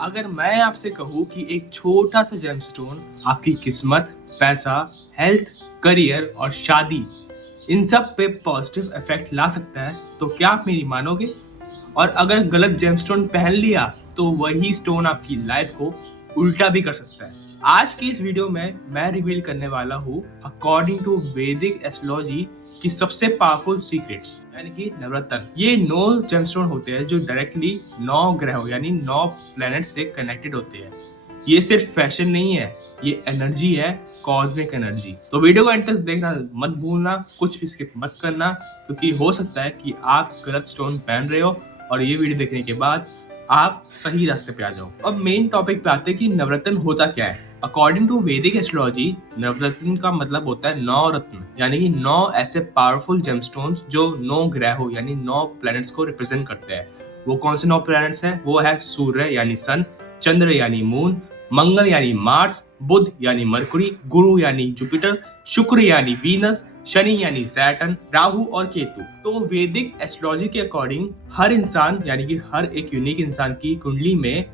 अगर मैं आपसे कहूँ कि एक छोटा सा जेमस्टोन आपकी किस्मत, पैसा, हेल्थ, करियर और शादी इन सब पे पॉजिटिव इफेक्ट ला सकता है, तो क्या आप मेरी मानोगे? और अगर गलत जेमस्टोन पहन लिया, तो वही स्टोन आपकी लाइफ को उल्टा भी कर सकता है। आज की इस वीडियो में मैं रिवील करने वाला हूँ अकॉर्डिंग टू वैदिक एस्ट्रोलॉजी की सबसे पावरफुल सीक्रेट्स यानी कि नवरत्न। ये 9 जेमस्टोन होते हैं जो डायरेक्टली 9 ग्रहों यानी 9 प्लैनेट से कनेक्टेड होते हैं। ये सिर्फ फैशन नहीं है, ये एनर्जी है, कॉस्मिक एनर्जी। तो वीडियो को एंड तक देखना मत भूलना, कुछ भी स्किप मत करना, क्योंकि हो सकता है कि आप गलत स्टोन पहन रहे हो और ये वीडियो देखने के बाद आप सही रास्ते पे आ जाओ। अब मेन टॉपिक पे आते हैं कि नवरत्न होता क्या है। अकॉर्डिंग टू वैदिक एस्ट्रोलॉजी, नवरत्न का मतलब होता है 9 रत्न, यानी कि 9 ऐसे पावरफुल जेमस्टोन्स जो 9 ग्रहों यानी 9 प्लैनेट्स को रिप्रेजेंट करते हैं। वो कौन से 9 प्लैनेट्स हैं? वो है सूर्य यानी सन, चंद्र यानी मून, मंगल यानी मार्स, बुध यानी मरकुरी, गुरु यानी जुपिटर, शुक्र यानी वीनस, शनि यानी सैटर्न, राहु और केतु। तो वैदिक एस्ट्रोलॉजी के अकॉर्डिंग हर इंसान यानी कि हर एक यूनिक इंसान की कुंडली में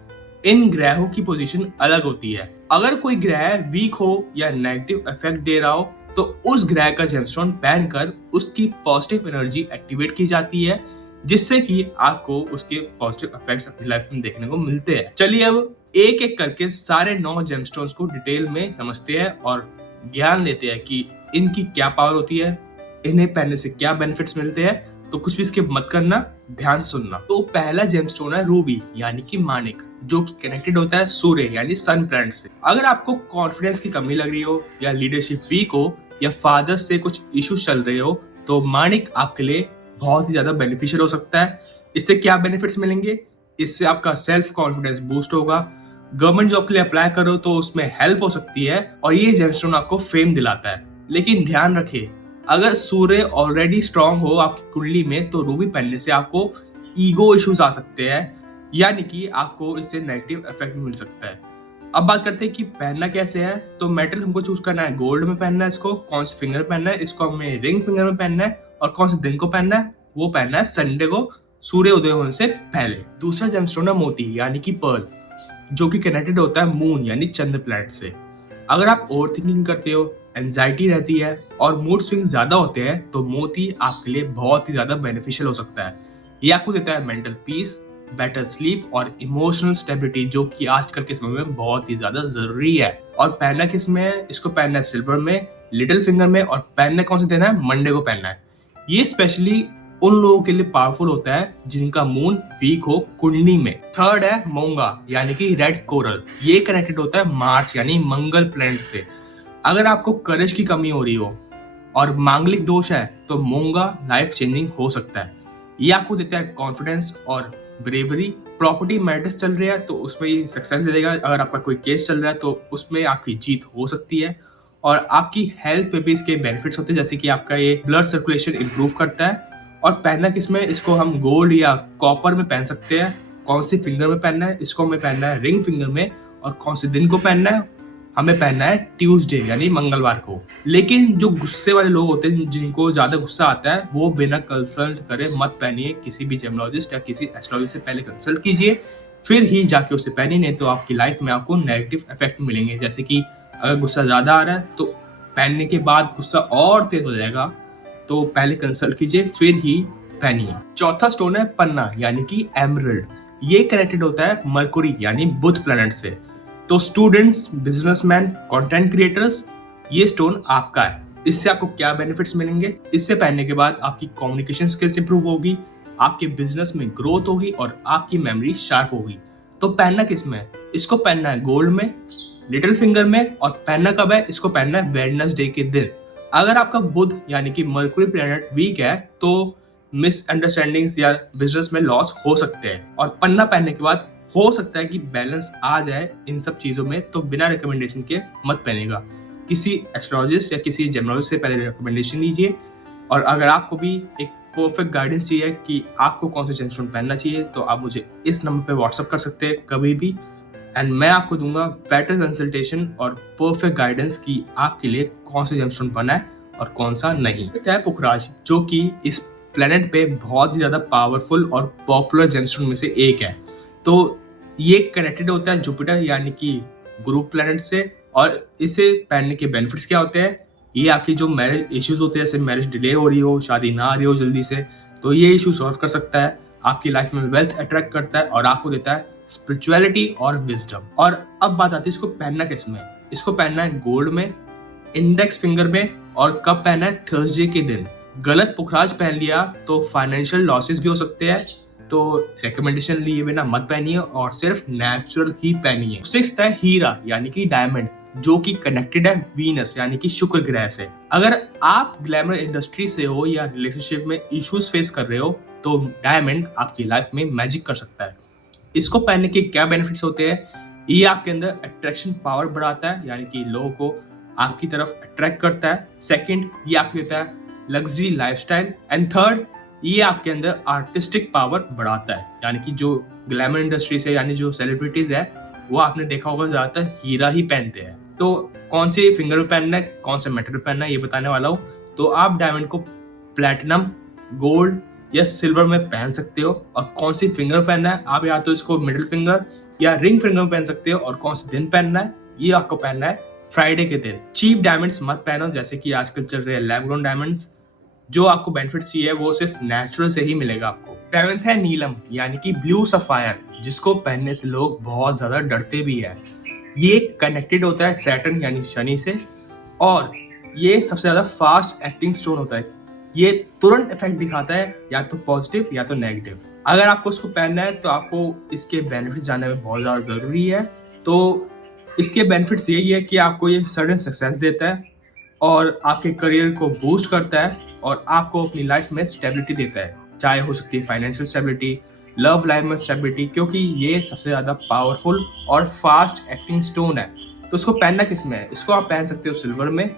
इन ग्रहों की पोजीशन अलग होती है। अगर कोई ग्रह वीक हो या नेगेटिव इफेक्ट दे रहा हो, तो उस ग्रह का जेमस्टोन पहनकर उसकी पॉजिटिव एनर्जी एक्टिवेट की जाती है, जिससे कि आपको उसके पॉजिटिव इफेक्ट्स अपनी लाइफ में देखने को मिलते हैं। चलिए अब एक एक करके सारे 9 जेमस्टोन्स को डिटेल में समझते हैं और ज्ञान लेते हैं कि इनकी क्या पावर होती है, इन्हें पहनने से क्या बेनिफिट्स मिलते हैं। तो कुछ भी स्किप मत करना, ध्यान सुनना। तो पहला जेमस्टोन है रूबी यानी कि माणिक, जो कि कनेक्टेड होता है सूर्य यानी सन प्लैनेट से। अगर आपको कॉन्फिडेंस की कमी लग रही हो या लीडरशिप वीक हो या फादर से कुछ इश्यूज चल रहे हो, तो माणिक आपके लिए बहुत ही ज्यादा बेनिफिशियल हो सकता है। इससे क्या बेनिफिट्स मिलेंगे? इससे आपका सेल्फ कॉन्फिडेंस बूस्ट होगा, गवर्नमेंट जॉब के लिए अप्लाई करो तो उसमें हेल्प हो सकती है, और ये जेमस्टोन आपको फेम दिलाता है। लेकिन ध्यान रखिए, अगर सूर्य ऑलरेडी स्ट्रांग हो आपकी कुंडली में, तो रूबी पहनने से आपको ईगो इश्यूज आ सकते हैं, यानी कि आपको इससे नेगेटिव इफेक्ट मिल सकता है। अब बात करते हैं कि पहनना कैसे है। तो मेटल हमको चूज करना है, गोल्ड में पहनना है इसको, कौन से फिंगर में पहनना है इसको, हमें रिंग फिंगर में पहनना है, और कौन से दिन को पहनना है वो पहनना है संडे को सूर्य उदय होने से पहले। दूसरा जेमस्टोन है मोती यानी कि पर्ल, जो कि कनेक्टेड होता है मून यानी चंद्र प्लैनेट से। अगर आप ओवर थिंकिंग करते हो, एंजाइटी रहती है और मूड स्विंग्स ज्यादा होते हैं, तो मोती आपके लिए बहुत ही ज्यादा बेनिफिशियल हो सकता है। ये आपको देता है मेंटल पीस, बेटर स्लीप और इमोशनल स्टेबिलिटी, जो कि आजकल के समय में बहुत ही ज्यादा जरूरी है। और पहनना किस में है? इसको पहनना है सिल्वर में, लिटिल फिंगर में, और पहनना कौन से देना है? मंडे को पहनना है। ये स्पेशली उन लोगों के लिए पावरफुल होता है जिनका मून वीक हो कुंडली में। थर्ड है मोंगा यानी कि रेड कोरल। ये कनेक्टेड होता है मार्स यानी मंगल प्लैनेट से। अगर आपको करेज की कमी हो रही हो और मांगलिक दोष है, तो मोंगा लाइफ चेंजिंग हो सकता है। ये आपको देता है कॉन्फिडेंस और ब्रेवरी। प्रॉपर्टी मैटर्स चल रही है तो उसमें ये सक्सेस दे देगा। अगर आपका कोई केस चल रहा है तो उसमें आपकी जीत हो सकती है। और आपकी हेल्थ पे भी इसके बेनिफिट्स होते हैं, जैसे कि आपका ये ब्लड सर्कुलेशन इंप्रूव करता है। और पहनना किसमें? इसको हम गोल्ड या कॉपर में पहन सकते हैं। कौन सी फिंगर में पहनना है? इसको हमें पहनना है रिंग फिंगर में। और कौन से दिन को पहनना है? हमें पहनना है ट्यूसडे यानी मंगलवार को। लेकिन जो गुस्से वाले लोग होते हैं, जिनको ज्यादा गुस्सा आता है, वो बिना कंसल्ट करे मत पहनिए। किसी भी जेमोलॉजिस्ट या किसी एस्ट्रोलॉजिस्ट से पहले कंसल्ट कीजिए, फिर ही जाके उसे पहनिए, नहीं तो आपकी लाइफ में आपको नेगेटिव इफेक्ट मिलेंगे। जैसे कि अगर गुस्सा ज्यादा आ रहा है तो पहनने के बाद गुस्सा और तेज हो जाएगा, तो पहले कंसल्ट कीजिए फिर ही पहनिए। चौथा स्टोन है पन्ना यानी कि एमरल्ड। ये कनेक्टेड होता है मरकुरी यानी बुध प्लैनेट से। तो स्टूडेंट्स, बिजनेसमैन, कंटेंट क्रिएटर्स, ये स्टोन आपका है। इससे आपको क्या बेनिफिट्स मिलेंगे? इससे पहनने के बाद आपकी कम्युनिकेशन स्किल्स इंप्रूव होगी, आपके बिजनेस में ग्रोथ होगी और आपकी मेमोरी शार्प होगी। तो पहनना किस में है? इसको पहनना है गोल्ड में, लिटिल फिंगर में। और पहनना कब है? इसको पहनना है वेडनेसडे के दिन। अगर आपका बुध यानी कि मरकुरी प्लैनेट वीक है, तो मिसअंडरस्टैंडिंग्स या बिजनेस में लॉस हो सकते हैं। और पन्ना पहनने के बाद हो सकता है कि बैलेंस आ जाए इन सब चीजों में। तो बिना रिकमेंडेशन के मत पहनेगा, किसी एस्ट्रोलॉजिस्ट या किसी जेमोलॉजिस्ट से पहले रिकमेंडेशन लीजिए। और अगर आपको भी एक परफेक्ट गाइडेंस चाहिए कि आपको कौन सा जेमस्टोन पहनना चाहिए, तो आप मुझे इस नंबर पे व्हाट्सअप कर सकते हैं कभी भी, एंड मैं आपको दूंगा बेटर कंसल्टेशन और परफेक्ट गाइडेंस कि आपके लिए कौन सा जेमस्टोन पहनना है और कौन सा नहीं। पुखराज, जो कि इस प्लेनेट पे बहुत ही ज्यादा पावरफुल और पॉपुलर जेमस्टोन में से एक है। तो ये कनेक्टेड होता है जुपिटर यानी कि गुरु प्लैनेट से। और इसे पहनने के बेनिफिट्स क्या होते हैं? ये आपकी जो मैरिज इश्यूज होते हैं, जैसे मैरिज डिले हो रही हो, शादी ना आ रही हो जल्दी से, तो ये इशू सॉल्व कर सकता है। आपकी लाइफ में वेल्थ अट्रैक्ट करता है और आपको देता है स्पिरिचुअलिटी और विजडम। और अब बात आती है इसको पहनना किस में। इसको पहनना है गोल्ड में, इंडेक्स फिंगर में, और कब पहनना है? थर्सडे के दिन। गलत पुखराज पहन लिया तो फाइनेंशियल लॉसेस भी हो सकते हैं, तो रिकमेंडेशन लिए बिना मत पहनिए और सिर्फ नेचुरल ही पहनिए। सिक्स्थ है हीरा यानी कि डायमंड, जो कि कनेक्टेड है वीनस यानी कि शुक्र ग्रह से। अगर आप ग्लैमर इंडस्ट्री से हो या रिलेशनशिप में इश्यूज फेस कर रहे हो तो डायमंड आपकी लाइफ में मैजिक कर सकता है। इसको पहनने के क्या बेनिफिट्स होते हैं? ये आपके अंदर अट्रैक्शन पावर बढ़ाता है यानी कि लोगों को आपकी तरफ अट्रैक्ट करता है। सेकंड, ये आपको देता है लग्जरी लाइफस्टाइल। एंड थर्ड, ये आपके अंदर आर्टिस्टिक पावर बढ़ाता है यानी कि जो ग्लैमर इंडस्ट्री से यानी जो सेलिब्रिटीज है वो आपने देखा होगा ज्यादातर हीरा ही पहनते हैं। तो कौन से फिंगर में पहनना है, कौन से मेटल में पहनना है, ये बताने वाला हूँ। तो आप डायमंड को प्लैटिनम, गोल्ड या सिल्वर में पहन सकते हो। और कौन सी फिंगर पहनना है, आप या तो इसको मिडिल फिंगर या रिंग फिंगर में पहन सकते हो। और कौन से दिन पहनना है, ये आपको पहनना है फ्राइडे के दिन। चीप डायमंड्स मत पहनो, जैसे कि आजकल चल रहे हैं लैब ग्रोन डायमंड्स। जो आपको बेनिफिट चाहिए वो सिर्फ नेचुरल से ही मिलेगा आपको। सेवेंथ है नीलम यानी कि ब्लू सफायर, जिसको पहनने से लोग बहुत ज्यादा डरते भी है। ये कनेक्टेड होता है सैटर्न यानी शनि से, और ये सबसे ज्यादा फास्ट एक्टिंग स्टोन होता है। ये तुरंत इफेक्ट दिखाता है, या तो पॉजिटिव या तो नेगेटिव। अगर आपको इसको पहनना है तो आपको इसके बेनिफिट जानने में बहुत ज्यादा जरूरी है। तो इसके बेनिफिट्स यही है कि आपको ये सडन सक्सेस देता है और आपके करियर को बूस्ट करता है और आपको अपनी लाइफ में स्टेबिलिटी देता है, चाहे हो सकती है फाइनेंशियल स्टेबिलिटी, लव लाइफ में स्टेबिलिटी, क्योंकि ये सबसे ज्यादा पावरफुल और फास्ट एक्टिंग स्टोन है। तो इसको पहनना किस में है? इसको आप पहन सकते हो सिल्वर में,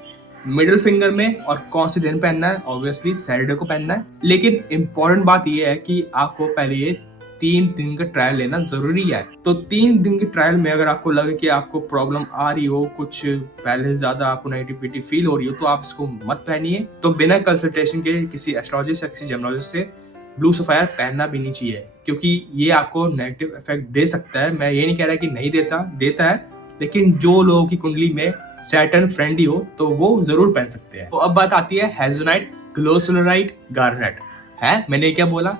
मिडिल फिंगर में, और कौन से दिन पहनना है? ऑब्वियसली सैटरडे को पहनना है। लेकिन इंपॉर्टेंट बात यह है कि आपको पहले ये 3 दिन का ट्रायल लेना जरूरी है। तो 3 दिन के ट्रायल में अगर आपको लगे कि आपको प्रॉब्लम आ रही हो, कुछ पहले ज्यादा आपको नेगेटिविटी फील हो रही हो, तो आप इसको मत पहनिए। तो बिना कंसल्टेशन के किसी एस्ट्रोलॉजिस्ट या किसी जेमिनोलॉजिस्ट से ब्लू सफायर पहनना भी नहीं चाहिए, क्योंकि ये आपको नेगेटिव इफेक्ट दे सकता है। मैं ये नहीं कह रहा कि नहीं देता है, लेकिन जो लोगों की कुंडली में सैटर्न फ्रेंडली हो तो वो जरूर पहन सकते हैं। तो अब बात आती है हेजोनाइट ग्लोसोलराइट गार्नेट। है, मैंने क्या बोला?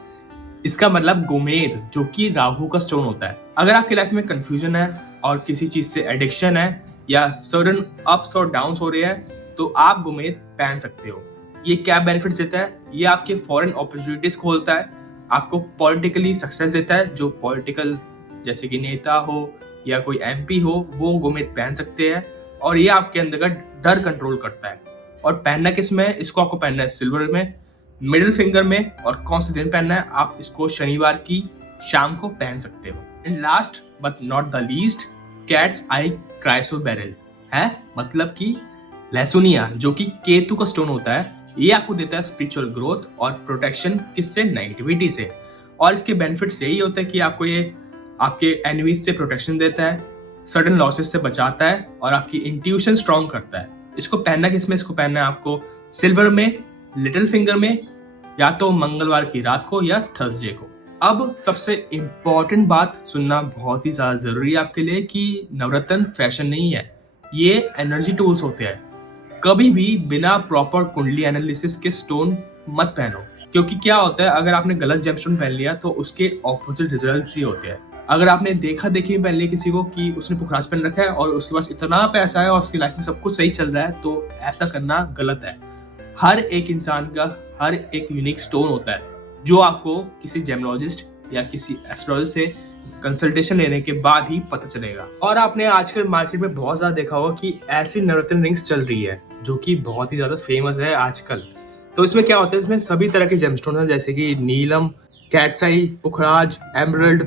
इसका मतलब गोमेद, जो कि राहु का स्टोन होता है। अगर आपकी लाइफ में कंफ्यूजन है और किसी चीज से एडिक्शन है या सडन अप्स और डाउन्स हो रहे हैं, तो आप गोमेद पहन सकते हो। ये क्या बेनिफिट्स देता है? ये आपके फॉरेन अपॉर्चुनिटीज खोलता है, आपको पॉलिटिकली सक्सेस देता है। जो पॉलिटिकल जैसे कि नेता हो या कोई एमपी हो, वो गोमेद पहन सकते हैं। और ये आपके अंदर का डर कंट्रोल करता है। और पहनना किस में है? इसको आपको पहनना है सिल्वर में, मिडिल फिंगर में, और कौन से दिन पहनना है? आप इसको शनिवार की शाम को पहन सकते हो। And last but not the least, cat's eye chrysoberyl है, मतलब कि लहसुनिया, जो कि केतु का स्टोन होता है। ये आपको देता है स्पिरिचुअल ग्रोथ और प्रोटेक्शन, किससे? नेगेटिविटी से। और इसके बेनिफिट्स यही होता है कि आपको ये आपके एनिमीज से प्रोटेक्शन देता है, सडन लॉसेस से बचाता है और आपकी इंट्यूशन स्ट्रॉन्ग करता है। इसको पहनना किसमें? इसको पहनना है आपको सिल्वर में, लिटिल फिंगर में, या तो मंगलवार की रात को या थर्सडे को। अब सबसे इंपॉर्टेंट बात सुनना बहुत ही ज्यादा जरूरी है आपके लिए कि नवरत्न फैशन नहीं है, ये एनर्जी टूल्स होते हैं। कभी भी बिना प्रॉपर कुंडली एनालिसिस के स्टोन मत पहनो, क्योंकि क्या होता है, अगर आपने गलत जेमस्टोन पहन लिया तो उसके ऑपोजिट रिजल्ट्स ही होते हैं। अगर आपने देखा देखी पहन लिया किसी को कि उसने पुखराज पहन रखा है और उसके पास इतना पैसा है और उसकी लाइफ में सब कुछ सही चल रहा है, तो ऐसा करना गलत है। हर एक इंसान का हर एक यूनिक स्टोन होता है, जो आपको किसी जेमिनोलॉजिस्ट या किसी एस्ट्रोलॉजिस्ट से कंसल्टेशन लेने के बाद ही पता चलेगा। और आपने आजकल मार्केट में बहुत ज्यादा देखा होगा कि ऐसी नवरत्न रिंग्स चल रही है जो कि बहुत ही ज्यादा फेमस है आजकल। तो इसमें क्या होता है, इसमें सभी तरह के जेमस्टोन हैं, जैसे कि नीलम, कैट्साई, पुखराज, एमरल्ड,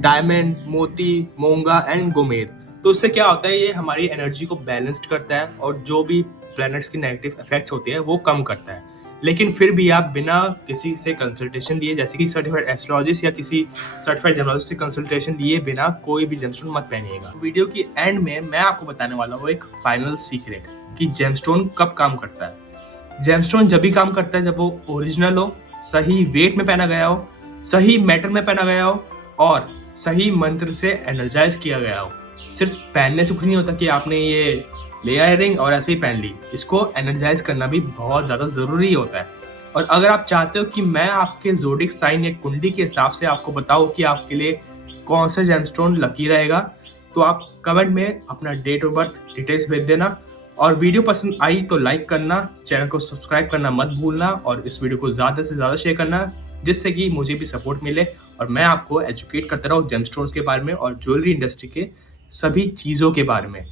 डायमंड, मोती, मोंगा एंड गोमेद। तो इससे क्या होता है, ये हमारी एनर्जी को बैलेंस्ड करता है और जो भी प्लैनेट्स की नेगेटिव इफेक्ट्स होते हैं वो कम करता है। लेकिन फिर भी आप बिना किसी से कंसल्टेशन लिए, जैसे कि सर्टिफाइड एस्ट्रोलॉजिस्ट या किसी सर्टिफाइड जेमिनोलॉजिस्ट से कंसल्टेशन लिए बिना कोई भी जेमस्टोन मत पहनिएगा। वीडियो की एंड में मैं आपको बताने वाला हूँ एक फाइनल सीक्रेट कि जेमस्टोन कब काम करता है। जेमस्टोन जब भी काम करता है जब वो ओरिजिनल हो, सही वेट में पहना गया हो, सही मेटल में पहना गया हो और सही मंत्र से एनर्जाइज किया गया हो। सिर्फ पहनने से कुछ नहीं होता कि आपने ये ले आए रिंग और ऐसे ही पहन ली। इसको एनर्जाइज करना भी बहुत ज़्यादा ज़रूरी होता है। और अगर आप चाहते हो कि मैं आपके ज़ोडिक साइन या कुंडली के हिसाब से आपको बताऊँ कि आपके लिए कौन सा जेमस्टोन लकी रहेगा, तो आप कमेंट में अपना डेट ऑफ बर्थ डिटेल्स भेज देना। और वीडियो पसंद आई तो लाइक करना, चैनल को सब्सक्राइब करना मत भूलना और इस वीडियो को ज़्यादा से ज़्यादा शेयर करना, जिससे कि मुझे भी सपोर्ट मिले और मैं आपको एजुकेट करता रहूँ जेमस्टोन्स के बारे में और ज्वेलरी इंडस्ट्री के सभी चीज़ों के बारे में।